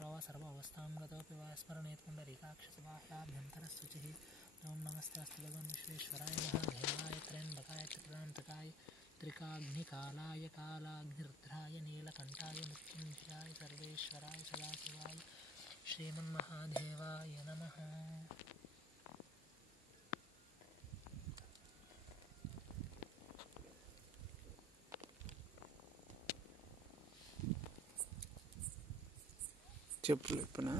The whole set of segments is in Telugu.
सर्वत्र वा सर्वावस्थां गतोऽपि वा स्मरणेत् पुण्डरीकाक्षसबाह्याभ्यन्तरशुचिः। ॐ नमस्ते अस्तु भगवन् विश्वेश्वराय महादेवाय त्र्यम्बकाय त्रिपुरान्तकाय त्रिकाग्निकालाय कालाग्निरुद्राय नीलकण्ठाय मृत्युञ्जयाय सर्वेश्वराय सदाशिवाय श्रीमन्महादेवाय नमः। చెప్పులు ఇప్పునా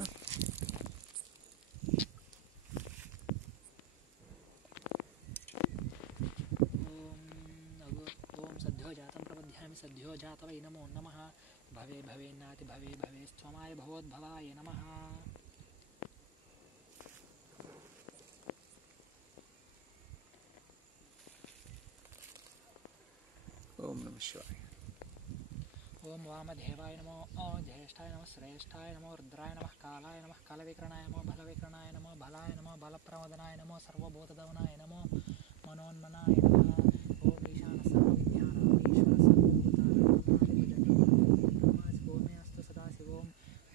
ఓం సద్యో జాతం ప్రపద్యామి సద్యో జాతవై నమో నమః। భవే భవేన్నాతి భవే భవేస్త్వమాయ భవోద్భవాయ నమః। ఓం నమః శివాయ। ఓం వామదేవాయ నమో జ్యేష్ఠాయ నమః శ్రేష్ఠాయ నమో రుద్రాయ నమః కాలాయ నమః కాలవికరణాయ నమో బలవికరణాయ నమో బలాయ నమో బలప్రమదనాయ నమో సర్వభూతదవనాయ నమో మనోన్మనాయ నమః। ఓం ఈశాన సర్వవిజ్ఞానామీశ్వర అస్తు సదాశివోం।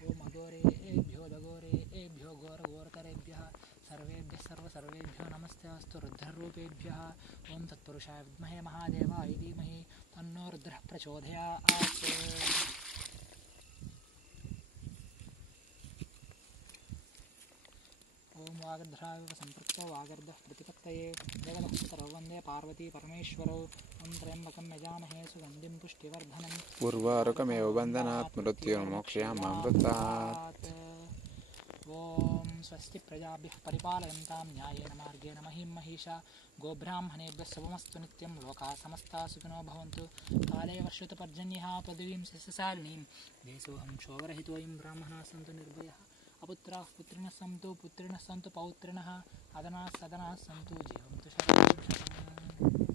ఓం అఘోరేభ్యో దఘోరేభ్యో ఘోరఘోరకరేభ్యః సర్వేభ్యः సర్వేభ్యో నమస్తే అస్తు రుద్రరూపేభ్యः। ఓం తత్పురుషాయ విద్మహే మహాదేవాయ ధీమహి తన్నో రుద్రః ప్రచోదయాత్। ఓం వాగర్ధరాయ సంపృక్తో వాగర్ధః ప్రతిపత్తయే జగదః వందే పార్వతీ పరమేశ్వరౌ। ఓం త్ర్యంబకం యజామహే సుగంధిం పుష్టివర్ధనం ఉర్వారుకమేవ బంధనాత్ మృత్యుర్మోక్షయామామృతాత్। ఓం స్వస్తి ప్రజాభ్యః పరిపాలయంతాం న్యాయేన మార్గేణ మహిం మహిషా। గోబ్రాహ్మణేభ్యः శుభమస్తు నిత్యం లోకాः సమస్తాः సుఖినో భవంతు। కాలే వర్షతు పర్జన్యः పృథివీం సస్యశాలినీం దేశోऽहं क्षोभरहितोऽयं ब्राह्मणाः सन्तु निर्भयाः अपुत्राः पुत्रिणः सन्तु पौत्रिणः सन्तु अदनाः सदनाः सन्तु जीवन्तु शरदं शतम्।